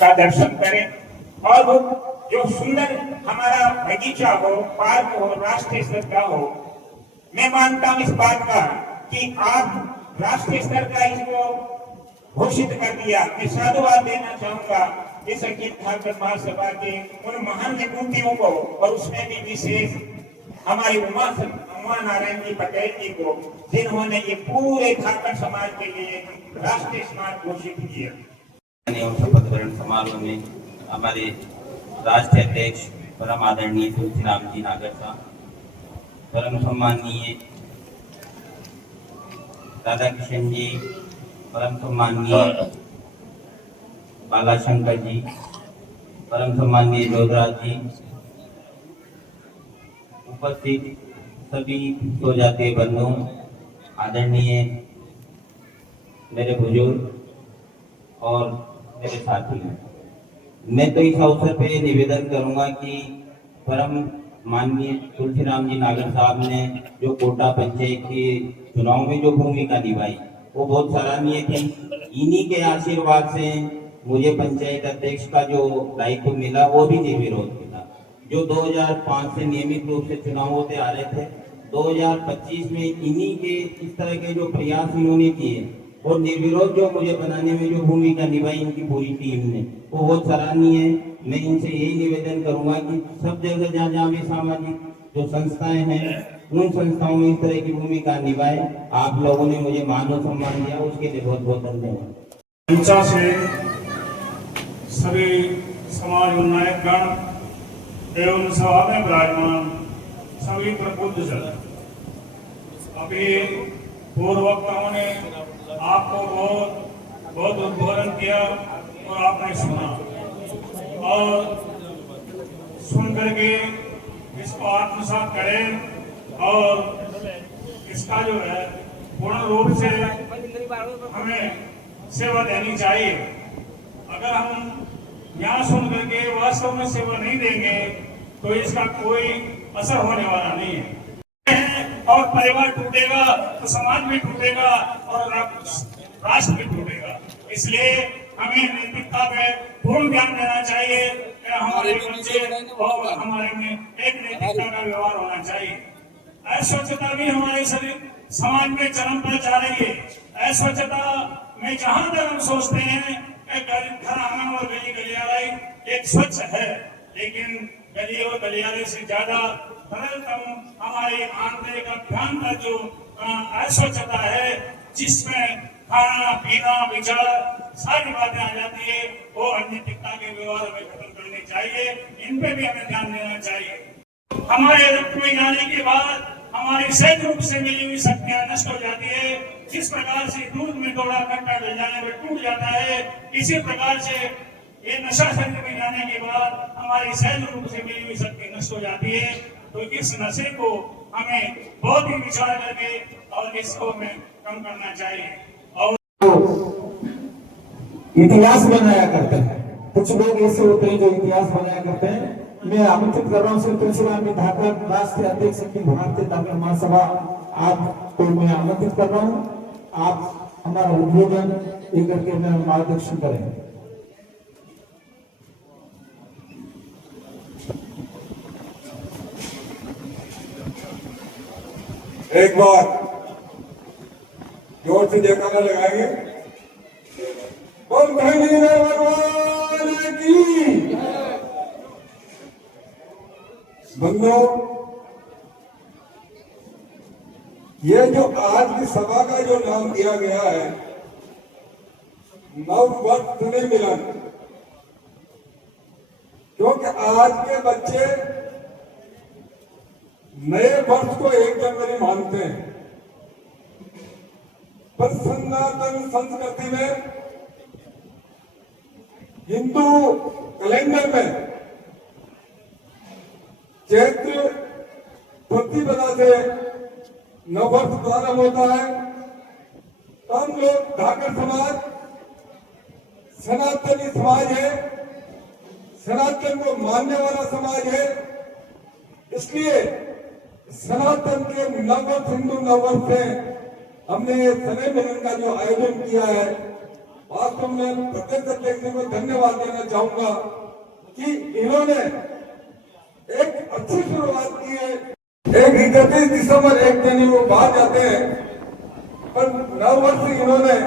का दर्शन करें और वो जो सुंदर हमारा बगीचा हो, पार्क हो, राष्ट्रीय स्तर का हो। मैं मानता हूं इस बात का कि आप राष्ट्रीय स्तर का इसको घोषित कर दिया। मैं साधुवाद देना चाहूंगा इस अखिल झारखंड महासभा के उन महान विभूतियों को और उसमें भी विशेष हमारे उमा नारायण जी पटेल जी को, जिन्होंने ये पूरे झारखंड समाज के लिए राष्ट्रीय स्मारक घोषित किया। शपथ ग्रहण समारोह में हमारे राष्ट्रीय अध्यक्ष परम आदरणीय तुलसीराम जी नागर साहब, परम सम्माननीय राधा किशन जी, परम सम्माननीय बालाशंकर जी, परम सम्माननीय जोधराज जी, उपस्थित सभी स्वजातीय बंधुओं, आदरणीय मेरे बुजुर्ग और मेरे साथी हैं। मैं तो इस अवसर पे निवेदन करूंगा कि परम माननीय तुलसीराम जी नागर साहब ने जो कोटा पंचायत के चुनाव में जो भूमिका निभाई वो बहुत सराहनीय थी। इन्हीं के आशीर्वाद से मुझे पंचायत अध्यक्ष का जो दायित्व मिला वो भी निर्विरोध मिला। जो 2005 से नियमित रूप से चुनाव होते आ रहे थे, 2025 में इन्हीं के इस तरह के जो प्रयास इन्होंने किए और निर्विरोध जो मुझे बनाने में जो भूमिका निभाई इनकी पूरी टीम ने, वो बहुत सराहनीय है। मैं इनसे यही निवेदन करूंगा कि सब जगह जहाँ जहाँ भी सामाजिक जो संस्थाएं हैं उन संस्थाओं में इस तरह की भूमिका निभाए। आप लोगों ने मुझे मानव सम्मान दिया, उसके लिए बहुत बहुत धन्यवाद। मंचा से सभी समाज उन्नयन गण एवं सभा में विराजमान सभी प्रबुद्ध जन, अभी पूर्व वक्ताओं ने आपको बहुत उद्बोधन किया और आपने सुना और सुन करके इसको आत्मसात करें और इसका जो है पूर्ण रूप से हमें सेवा देनी चाहिए। अगर हम यहाँ सुन करके वास्तव में सेवा नहीं देंगे तो इसका कोई असर होने वाला नहीं है और परिवार टूटेगा तो समाज भी टूटेगा और राष्ट्र भी टूटेगा। इसलिए हमें नैतिकता पे पूर्ण ध्यान देना चाहिए। हमारे बच्चे और हमारे में एक नैतिकता का व्यवहार होना चाहिए। अस्वच्छता भी हमारे समाज में चरम पर जा रही है। अस्वच्छता में जहां तक हम सोचते हैं घर आंगन और गली गलियारा एक स्वच्छ है, लेकिन गली और गलियारे से ज्यादा सरलतम हमारे आंतरिक अभ्यंतर जो अस्वच्छता है, जिसमें खाना पीना विचार सारी बातें आ जाती है, वो अनैतिकता के व्यवहार में खत्म करनी चाहिए। इन पे भी हमें ध्यान देना चाहिए। हमारे रक्त में जाने के बाद हमारी सहज रूप से मिली हुई शक्तियां नष्ट हो जाती है। जिस प्रकार से दूध में थोड़ा खट्टा डल जाने पर टूट जाता है, इसी प्रकार से ये नशा शरीर में जाने के बाद हमारी सहज रूप से मिली हुई शक्ति नष्ट हो जाती है। तो इस नशे को हमें बहुत ही विचार करके और इसको हमें कम करना चाहिए। और इतिहास बनाया करते हैं, कुछ लोग ऐसे होते हैं जो इतिहास बनाया करते हैं। मैं आमंत्रित कर रहा हूँ श्री तुलसीराम जी नागर राष्ट्रीय अध्यक्ष की भारतीय झारखंड महासभा, आपको मैं आमंत्रित कर रहा हूँ। आप हमारा उद्बोधन एक करके मैं मार्गदर्शन करें। एक बार जोर से जयकारा लगाएंगे। बोल भगवान की। बंधुओं, ये जो आज की सभा का जो नाम दिया गया है नव वर्ष मिलन, क्योंकि आज के बच्चे नए वर्ष को 1 जनवरी मानते हैं, पर सनातन संस्कृति में हिंदू कैलेंडर में चैत्र प्रतिपदा से नववर्ष प्रारंभ होता है। तो हम लोग धाकर समाज सनातनी समाज है, सनातन को मानने वाला समाज है। इसलिए सनातन के नववर्ष हिंदू नववर्ष है, हमने सने मिलन का जो आयोजन किया है वास्तव में प्रत्येक अध्यक्ष को धन्यवाद देना चाहूंगा कि इन्होंने एक अच्छी शुरुआत की है। एक 31 दिसंबर 1 जनवरी वो बाहर जाते हैं, पर नव वर्ष इन्होंने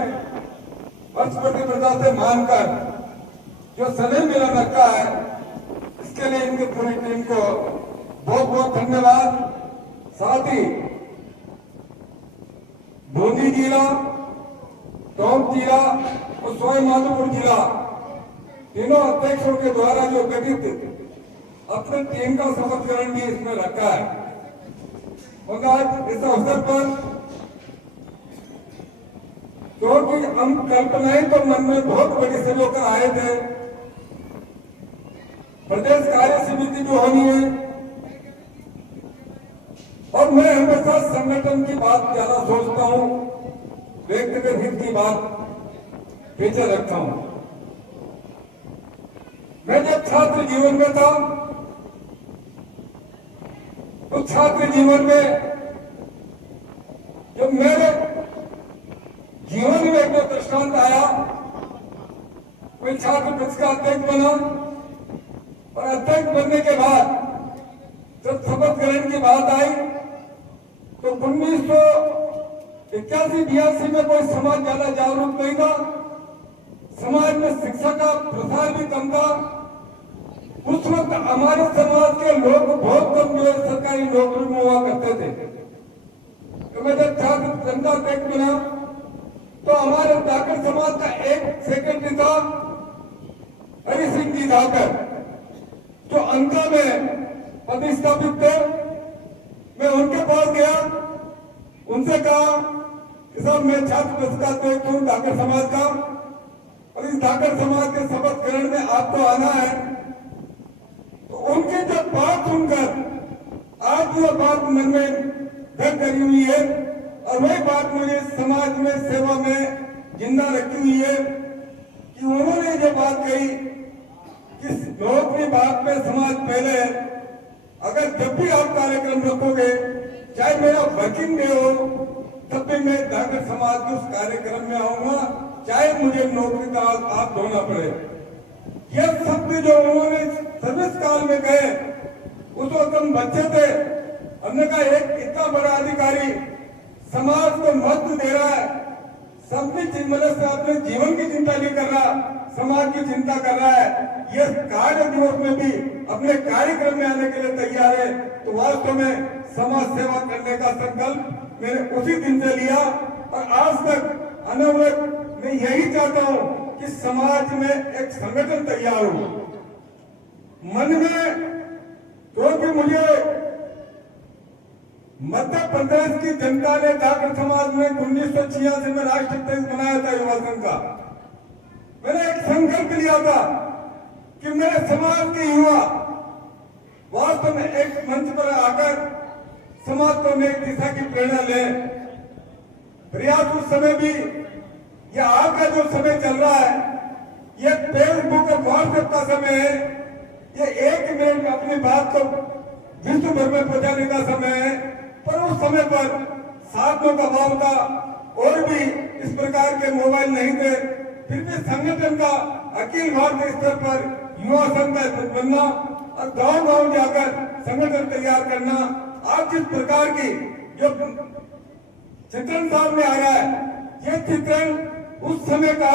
वर्ष प्रतिप्रता से मानकर जो सदैव मिला रखा है, इसके लिए इनकी पूरी टीम को बहुत बहुत धन्यवाद। साथ ही बूंदी जिला, टोंक जिला और सवाई माधोपुर जिला तीनों अध्यक्षों के द्वारा जो गठित अपने टीम का शपथ ग्रहण भी इसमें रखा है। और आज इस अवसर पर क्योंकि हम कल्पनाएं तो मन में बहुत बड़ी से लेकर आए थे, प्रदेश कार्य समिति जो होनी है, और मैं हमेशा संगठन की बात ज्यादा सोचता हूं, व्यक्तिगत हित की बात पीछे रखता हूं। मैं जब छात्र जीवन में था तो छात्र जीवन में जब मेरे जीवन में एक दृष्टांत आया, कोई छात्र पक्ष का अध्यक्ष बना और अध्यक्ष बनने के बाद जब शपथ ग्रहण की बात आई तो 1981-82 में कोई समाज ज्यादा जागरूक नहीं था, समाज में शिक्षा का प्रसार भी कम था। उस वक्त हमारे समाज के लोग बहुत कम जो सरकारी नौकरी में हुआ करते थे। तो मैं जब छात्र जनता अध्यक्ष बना तो हमारे धाकर समाज का एक सेक्रेटरी था, हरि सिंह जी धाकर, जो अंका में प्रतिष्ठापित थे। मैं उनके पास गया, उनसे कहा कि साहब मैं छात्र परिषद का अध्यक्ष हूं धाकर समाज का, और इस धाकर समाज के शपथ ग्रहण में आपको आना है। तो उनकी जब बात सुनकर आज यह बात मन में घर करी हुई है, और वही बात मुझे समाज में सेवा में जिंदा रखी हुई है कि उन्होंने जो बात कही कि नौकरी बात में समाज पहले है। अगर जब भी आप कार्यक्रम रखोगे, चाहे मेरा वर्किंग डे हो, तब भी मैं धाकर समाज के उस कार्यक्रम में आऊंगा, चाहे मुझे नौकरी का आप ढोना पड़े। यह शब्द जो उन्होंने सर्विस काल में कहे, उस वक्त हम बच्चे थे, हमने कहा एक इतना बड़ा अधिकारी समाज को महत्व दे रहा है, सबकी मतलब से अपने जीवन की चिंता नहीं कर रहा, समाज की चिंता कर रहा है, यह कार्य दिवस में भी अपने कार्यक्रम में आने के लिए तैयार है। तो वास्तव में समाज सेवा करने का संकल्प मैंने उसी दिन से लिया, और आज तक अनवरत मैं यही चाहता हूं कि समाज में एक संगठन तैयार हो। मन में क्योंकि मुझे मध्य प्रदेश की जनता ने धाकर समाज में 1986 में राष्ट्रीय बनाया था युवा संघ का। मैंने एक संकल्प लिया था कि मेरे समाज के युवा वास्तव में एक मंच पर आकर समाज को नई दिशा की प्रेरणा ले। प्रयास उस समय भी, यह आज का जो समय चल रहा है, यह फेसबुक और व्हाट्सएप का समय है, यह 1 मिनट में अपनी बात को विश्व भर में पहुंचाने का समय है। पर उस समय पर साधनों का अभाव था, और भी इस प्रकार के मोबाइल नहीं थे, फिर भी संगठन का अखिल भारतीय स्तर पर युवा संघ का बनना और गांव गांव जाकर संगठन तैयार करना, आज जिस प्रकार की जो चित्रण सामने आया है, ये चित्रण उस समय का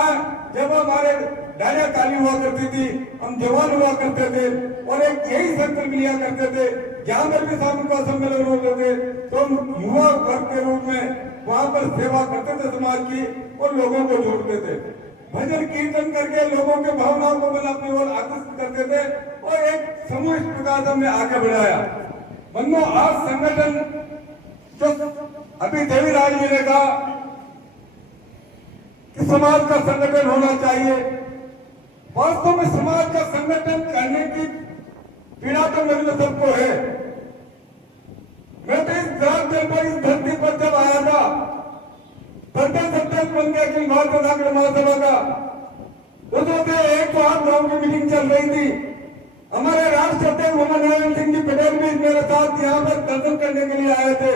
जब हमारे डायरा काली हुआ करती थी, हम जवान हुआ करते थे, और एक यही संकल्प लिया करते थे, जहां पर भी सामूहिक सम्मेलन होते थे तो हम युवा वर्ग के रूप में वहां पर सेवा करते थे समाज की, और लोगों को जोड़ते थे, भजन कीर्तन करके लोगों के भावनाओं को मतलब अपनी ओर आकर्षित करते थे, और एक समूह इस प्रकार से हमने आगे बढ़ाया। मनो आज संगठन जो अभी देवीराज जी ने कहा कि समाज का संगठन होना चाहिए, वास्तव में समाज का संगठन करने की पीड़ा तो मेरे में सबको है। मैं तो इस जल पर, इस धरती पर जब आया था, प्रदेश अध्यक्ष बन गया कि भारतीय नागरिक महासभा का, उस वक्त 108 गांव की मीटिंग चल रही थी। हमारे राष्ट्रीय अध्यक्ष मोहम्मद नारायण सिंह जी पटेल भी मेरे साथ यहाँ पर दर्शन करने के लिए आए थे।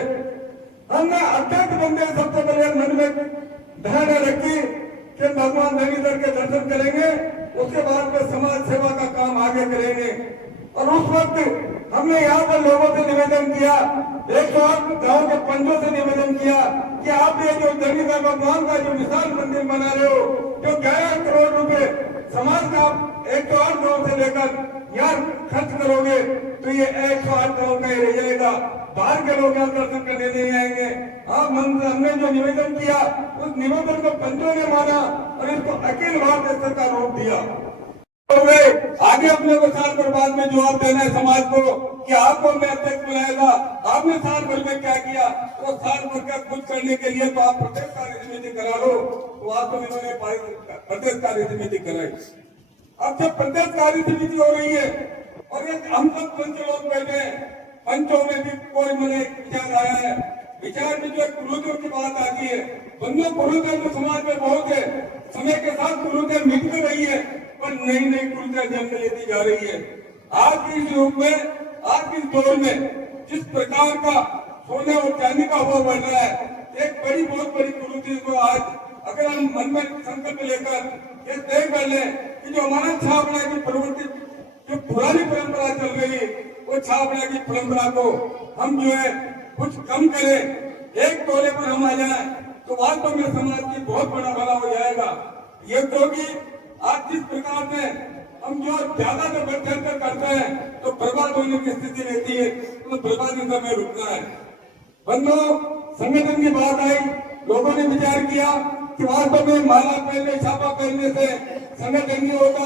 हमने अध्यक्ष बनने सबसे पहले मन में धारणा रखी कि भगवान धरणीधर के दर्शन करेंगे, उसके बाद में समाज सेवा का काम आगे करेंगे। और उस वक्त हमने यहाँ पर लोगों से निवेदन किया, 108 गांव के पंचों से निवेदन किया कि आप ये जो धरणीधर भगवान का जो विशाल मंदिर बना रहे हो, जो 11 करोड़ रुपए समाज का 108 गांव से लेकर यहाँ खर्च करोगे तो ये 108 गांव का ही रह जाएगा, बाहर के लोग यहाँ दर्शन करने नहीं आएंगे। हमने जो निवेदन किया उस निवेदन को पंचों ने माना और इसको अखिल भारतीय स्तर का रूप दिया। आगे अपने को साल भर बाद में जवाब देना है समाज को कि आपको मैं अध्यक्ष बनाया था, आपने साल भर में क्या किया, तो साल भर का कुछ करने के लिए तो आप प्रदेश कार्य समिति करा लो। तो आप तो इन्होंने प्रदेश कार्य समिति कराई। अब जब प्रदेश कार्य समिति हो रही है और ये हम सब पंच लोग बैठे हैं, पंचों में भी कोई मैंने विचार आया है, विचार में जो कुरुतियों की बात आती है, बंधु कुरुतियां तो समाज में बहुत है, समय के साथ कुरुतियां मिट भी रही है पर नई नई कुरुतियां जन्म लेती जा रही है। आज के इस युग में, आज के इस दौर में जिस प्रकार का सोने और चांदी का भाव बढ़ रहा है, एक बड़ी बहुत बड़ी कुरुति को आज अगर हम मन में संकल्प लेकर ये तय कर लें कि जो हमारा छापना की प्रवृत्ति, जो पुरानी परंपरा चल रही है, वो छापना की परंपरा को हम जो है कुछ कम करें, एक तोले पर हम आ जाए तो वास्तव में समाज की बहुत बड़ा भला हो जाएगा। ये क्योंकि आज जिस प्रकार से हम जो ज्यादा जब बढ़ चढ़कर करते हैं तो बर्बाद होने की स्थिति रहती है, तो बर्बादी में रुकना है। बंधु संगठन की बात आई, लोगों ने विचार किया कि वास्तव में माला पहनने, छापा पहनने से संगठन नहीं होता।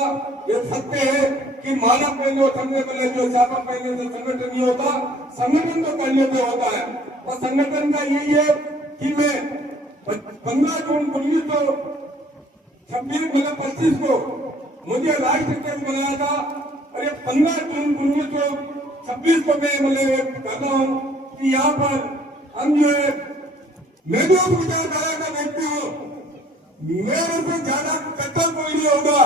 ये सत्य है कि माला पहनने और संगठन जो छापा पहनने से संगठन नहीं होता, संगठन तो करने से होता है। और संगठन का यही है कि मैं 15 जून 1926 को मुझे राष्ट्र अध्यक्ष बनाया था और ये 15 जून 1926 को मैं कहता हूँ कि यहाँ पर हम जो है, मैं भी उस विचारधारा का व्यक्ति हूँ, मेरे से ज्यादा कट्टर कोई नहीं होगा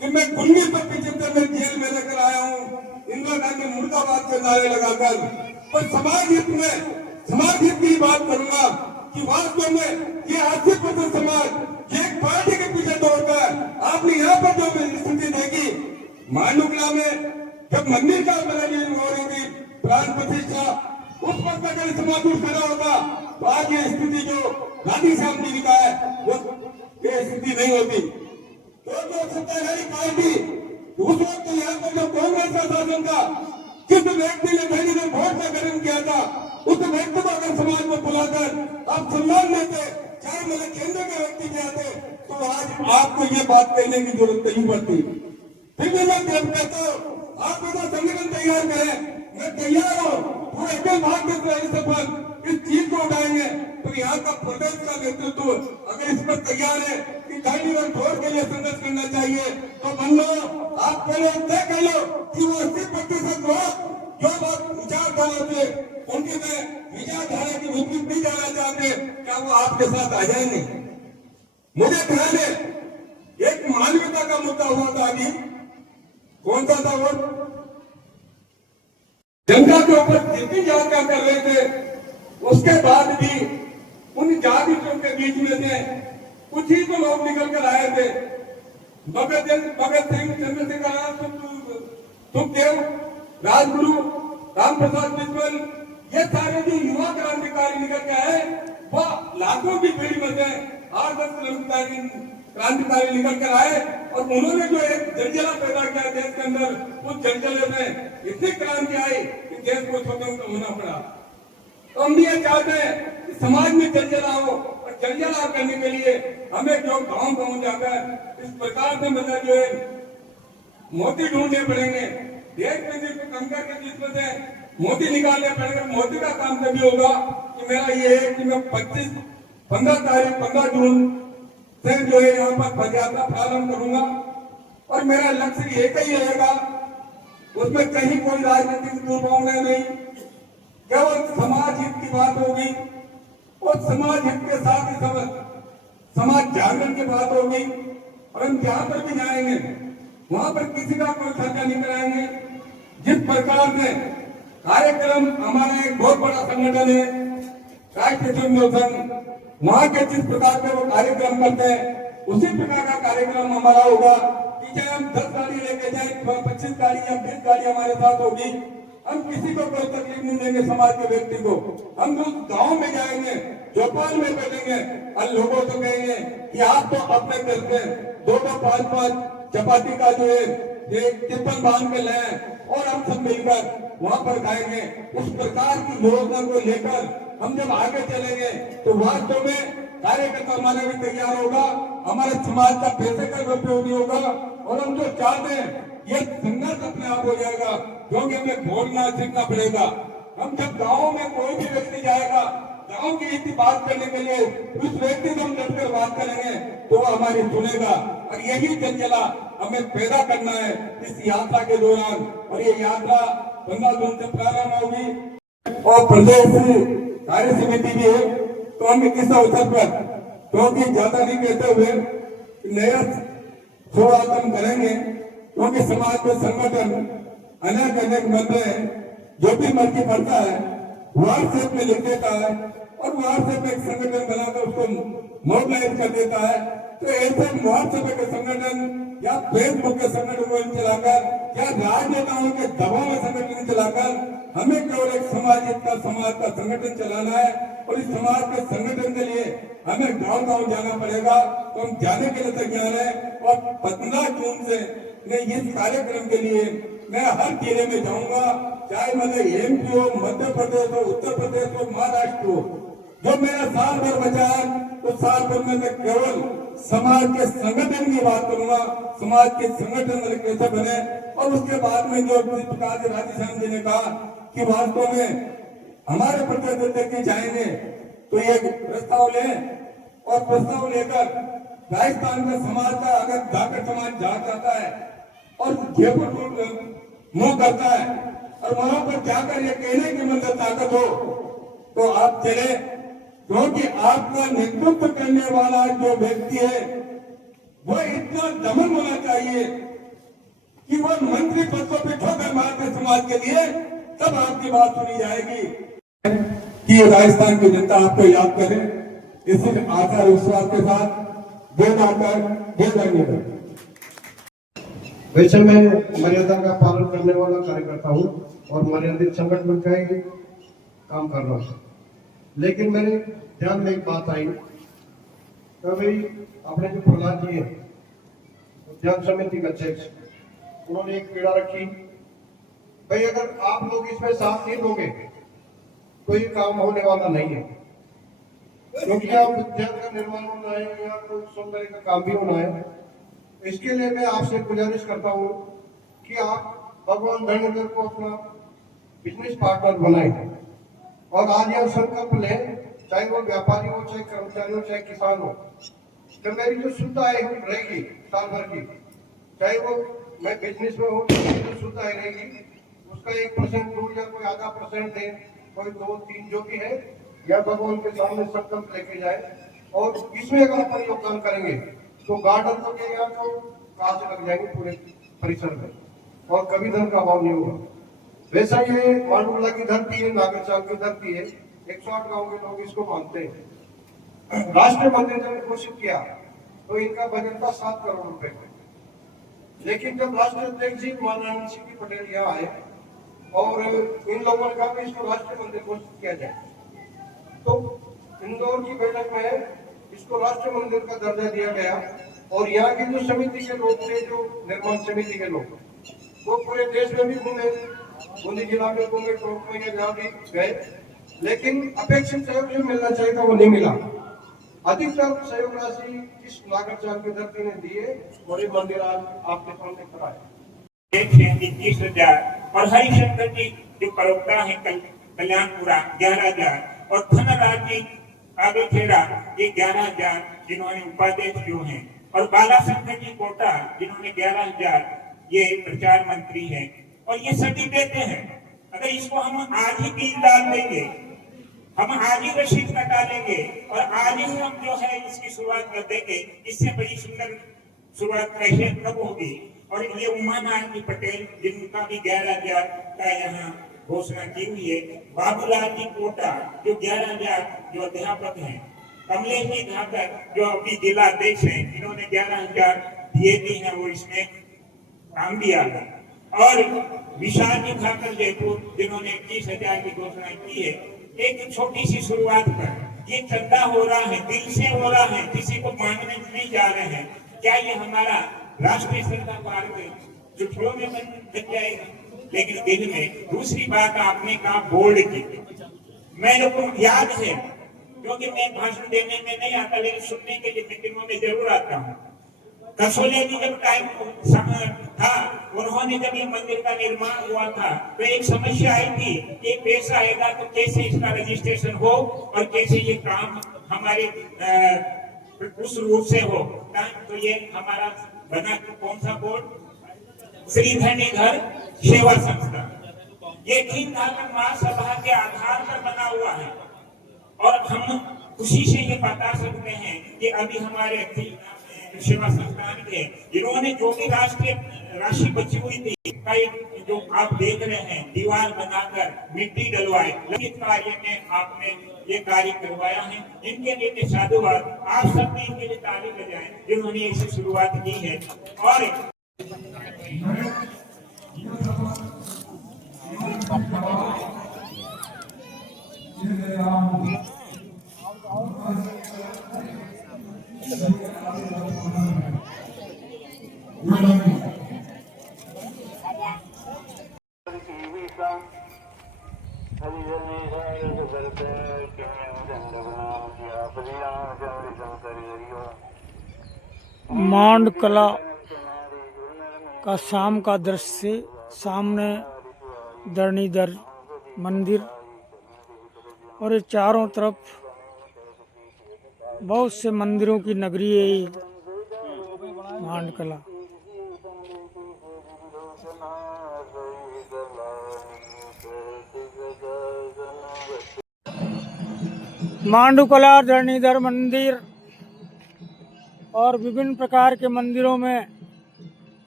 कि मैं 1975 में जेल में लेकर आया हूँ इंदिरा गांधी मुर्दाबाद के नारे लगाकर। पर समाज हित में, समाज हित की बात करूंगा कि वास्तव में ये 80% समाज एक पार्टी के पीछे दौड़ता है। आपने यहाँ पर जो स्थिति देखी मांडुकला में, जब मंदिर का मैनेजमेंट हो रही थी, प्राण प्रतिष्ठा, उस वक्त अगर समाज खड़ा होता तो आज ये स्थिति जो गांधी साहब जी का है वो ये स्थिति नहीं होती। तो जो सत्ताधारी पार्टी उस वक्त यहाँ पर जो कांग्रेस का शासन था, जिस व्यक्ति ने पहले दिन वोट का गठन किया था, उस व्यक्ति को अगर समाज में बुलाकर आप सम्मान देते, चाहे मेरे केंद्र के व्यक्ति भी आते, तो आज आपको ये बात कहने की जरूरत नहीं पड़ती। फिर भी मैं कहता हूँ आप मेरा संगठन तैयार करें, मैं तैयार हूँ, पूरे अखिल भारतीय सफल इस चीज को उठाएंगे। तो यहाँ का प्रदेश का नेतृत्व अगर इस पर तैयार है कि धरणीधर छोड़ के लिए संघर्ष करना चाहिए, तो बन लो, आप पहले तय कर लो कि वो 80% लोग जो बात विचारधारा से उनकी विचारधारा की विपरीत नहीं जाना चाहते, क्या वो आपके साथ आ जाएंगे? मुझे ध्यान है एक मानवता का मुद्दा हुआ था अभी, कौन सा था वो? जनता के ऊपर जितनी यात्रा कर रहे थे, उसके बाद भी उन जातियों के बीच में से कुछ ही तो लोग निकल कर आए थे। भगत सिंह, चंद्रशेखर, सुखदेव, राजगुरु, राम प्रसाद बिस्मिल, ये सारे जो युवा क्रांतिकारी निकल के आए, वो लाखों की भीड़ में से 8-10 क्रांतिकारी निकल कर आए और उन्होंने जो एक जलजला पैदा किया देश के अंदर, उस जलजले में इतनी क्रांति आई कि देश को स्वतंत्र होना पड़ा। तो हम भी ये चाहते हैं कि समाज में जलजला हो, और जलजला करने के लिए हमें जो गांव जाकर इस प्रकार से मतलब जो है मोती ढूंढने पड़ेंगे, देश में जिसको कंकर के बीच में से मोती निकालने पड़ेंगे। मोती का काम तभी होगा कि मेरा ये है कि मैं 15 जून से जो है यहाँ पर पदयात्रा प्रारंभ करूंगा और मेरा लक्ष्य एक ही रहेगा, उसमें कहीं कोई राजनीतिक दुर्भावना नहीं, केवल समाज हित की बात होगी और समाज हित के साथ ही समाज जागरण की बात होगी। और हम जहां पर भी जाएंगे वहां पर किसी का कोई खर्चा नहीं कराएंगे। जिस प्रकार से कार्यक्रम, हमारा एक बहुत बड़ा संगठन है राष्ट्रीय स्वयं संघ, वहां के जिस प्रकार के वो कार्यक्रम करते हैं उसी प्रकार का कार्यक्रम हमारा होगा कि चाहे हम 10 गाड़ी लेके जाए, 25 गाड़ी या 20 गाड़ी हमारे साथ होगी, हम किसी को कोई तकलीफ नहीं देंगे। समाज के व्यक्ति को हम उस गांव में जाएंगे, चौपाल में बैठेंगे और लोगों को कहेंगे कि आप तो अपने घर के 2-2, 5-5 चपाती का जो है एक टिप्पण बांध के लाए और हम सब मिलकर वहां पर खाएंगे। उस प्रकार की योजना को लेकर हम जब आगे चलेंगे तो वास्तव में कार्यकर्ता हमारा भी तैयार होगा, हमारे समाज का पैसे का उपयोग नहीं होगा और हम जो चाहते हैं ये संघर्ष अपने आप हो जाएगा, क्योंकि हमें बोलना सीखना पड़ेगा। हम जब गाँव में कोई भी व्यक्ति जाएगा गाँव की इतनी बात करने के लिए, उस व्यक्ति से हम डटकर बात करेंगे तो वो हमारी सुनेगा। और यही चंचला हमें पैदा करना है इस यात्रा के दौरान। और ये यात्रा 15 जून से प्रारंभ होगी और प्रदेश कार्य समिति भी है। तो हम इस अवसर पर क्योंकि ज्यादा नहीं कहते हुए नया शुरुआत हम करेंगे, क्योंकि समाज में संगठन अनेक बन रहे हैं। जो भी मर्जी पड़ता है व्हाट्सएप में लिख देता है और व्हाट्सएप में एक संगठन बनाकर उसको मोबिलाइज कर देता है। तो ऐसे व्हाट्सएप के संगठन या फेसबुक के संगठन को चलाकर या राजनेताओं के दबाव में संगठन चलाकर हमें केवल एक समाज का संगठन चलाना है। और इस समाज के संगठन के लिए हमें गांव-गांव जाना पड़ेगा। तो हम जाने के लिए तैयार हैं और 15 जून से मैं इस कार्यक्रम के लिए मैं हर जिले में जाऊंगा, चाहे मतलब एमपी हो, मध्य प्रदेश हो, उत्तर प्रदेश हो, महाराष्ट्र हो। जो मेरा साल भर बचा है तो साल भर में मैं केवल समाज के संगठन की बात करूंगा, समाज के संगठन वाले कैसे बने। और उसके बाद में जो जिस प्रकार से राधेश्याम जी ने कहा कि वास्तव में हमारे प्रदेश अध्यक्ष जाएंगे तो ये प्रस्ताव लें और प्रस्ताव लेकर राजस्थान का समाज का अगर जाकर समाज जा जाता है और जयपुर मुंह करता है और वहां पर जाकर ये कहने की मतलब ताकत हो तो आप चले, क्योंकि आपका नेतृत्व करने वाला जो व्यक्ति है वो इतना दमन होना चाहिए कि वो मंत्री पद को भी ठोकर मारते समाज के लिए, तब आपकी बात सुनी जाएगी कि राजस्थान की जनता आपको याद करे। इसी आशा विश्वास के साथ धन्यवाद। वैसे मैं मर्यादा का पालन करने वाला कार्यकर्ता हूँ और मर्यादित संगठन का ही काम कर रहा हूँ, लेकिन मेरे ध्यान में एक बात आई कभी अपने जो प्रहलाद जी है उद्यान समिति के अध्यक्ष, उन्होंने एक पीड़ा रखी, भाई अगर आप लोग इसमें साथ नहीं दोगे तो ये काम होने वाला नहीं है, क्योंकि आप उद्यान का निर्माण होना है या कोई सौंदर्य का काम भी होना है। इसके लिए मैं आपसे गुजारिश करता हूँ कि आप भगवान धर्मेंद्र को अपना बिजनेस पार्टनर बनाएं और आज यह संकल्प लें, चाहे वो व्यापारी हो, चाहे कर्मचारी हो, चाहे किसान हो, तो मेरी जो शुद्ध आय रहेगी साल भर की, चाहे वो मैं बिजनेस में हूँ तो जो शुद्ध आय रहेगी उसका 1% दूर या कोई आधा % दे, कोई 2-3 जो भी है, या भगवान के सामने संकल्प लेके जाए। और इसमें अगर अपन योगदान करेंगे तो गार्डन तो के यहाँ तो कांच लग जाएंगे पूरे परिसर में और कभी धन का अभाव नहीं होगा। वैसा ये मांडुला की धरती है, नागरचाल की धरती है, 108 गांव के लोग इसको मानते हैं। राष्ट्रीय मंदिर जब घोषित किया तो इनका बजट था 7 करोड़ रुपए का, लेकिन जब राष्ट्रीय अध्यक्ष जी माननीय सिंह पटेल यहाँ आए और इन लोगों ने कहा कि इसको राष्ट्रीय मंदिर घोषित किया जाए, तो इंदौर की बैठक में इसको राष्ट्रीय मंदिर का दर्जा दिया गया। और यहाँ की जो समिति के लोग थे, जो निर्माण समिति के लोग, वो पूरे देश में भी घूमे, बूंदी जिला में घूमे, टोंक में जहाँ भी गए, लेकिन अपेक्षित सहयोग जो मिलना चाहिए था वो नहीं मिला। अधिकतर सहयोग राशि इस नागरचाल की धरती ने दी है और ये मंदिर आज आपके सामने खड़ा है। 21,000 और हरिशंकर जी जो प्रवक्ता है कल्याणपुरा 11,000 और धनराज जी आगे खेड़ा ये 11,000 जिन्होंने उपाध्यक्ष जो हैं, और बालाशंकर जी कोटा जिन्होंने 11,000 ये प्रचार मंत्री हैं, और ये सभी देते हैं। अगर इसको हम आज ही बिल डाल देंगे, हम आज ही रसीद कटा लेंगे और आज ही हम जो है इसकी शुरुआत कर देंगे, इससे बड़ी सुंदर शुरुआत कैसे कब होगी। और ये उमानाथ पटेल जिनका भी 11,000 का यहाँ घोषणा की हुई है, बाबूलाल जी कोटा जो 11,000 जो अध्यापक हैं, कमलेश जी धाकर जो अभी जिला अध्यक्ष हैं, इन्होंने 11,000 दिए भी हैं और इसमें काम भी आ गया। और विशाल जी धाकर जयपुर जिन्होंने 21,000 की घोषणा की है। एक छोटी सी शुरुआत पर ये चंदा हो रहा है, दिल से हो रहा है, किसी को मांगने नहीं जा रहे हैं। क्या ये हमारा राष्ट्रीय स्तर का मार्ग चुटकियों में बन जाएगा? लेकिन दिल में। दूसरी बात आपने कहा बोर्ड की, मेरे को याद है, क्योंकि मैं भाषण देने में नहीं आता लेकिन सुनने के लिए मीटिंगों में जरूर आता हूँ। कसोले जी जब टाइम था, उन्होंने जब ये मंदिर का निर्माण हुआ था तो एक समस्या आई थी कि पैसा आएगा तो कैसे इसका रजिस्ट्रेशन हो और कैसे ये काम हमारे उस रूप से हो। तो ये हमारा बना कौन सा बोर्ड? श्रीधरणीधर सेवा संस्था। ये 3 धार्मिक महासभा के आधार पर बना हुआ है और हम खुशी से ये बता सकते हैं कि अभी हमारे सेवा संस्थान के इन्होंने जो भी राशि बची हुई थी, जो आप देख रहे हैं, दीवार बनाकर मिट्टी डलवाए, लंबित कार्य में आपने ये कार्य करवाया है। इनके लिए साधुवाद। आप सब ने इनके लिए ताली बजाएं जिन्होंने इसे शुरुआत की है। और मांड कला का शाम का दृश्य, सामने धरणीधर मंदिर और ये चारों तरफ बहुत से मंदिरों की नगरी है ये मांड कला। मांडुकला, धरणीधर मंदिर और विभिन्न प्रकार के मंदिरों में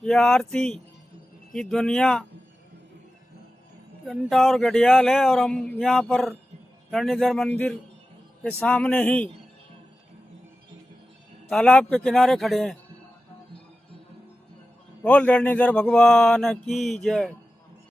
यह आरती की दुनिया घंटा और घड़ियाल है और हम यहाँ पर धरणीधर मंदिर के सामने ही तालाब के किनारे खड़े हैं। बोल धरणीधर भगवान की जय।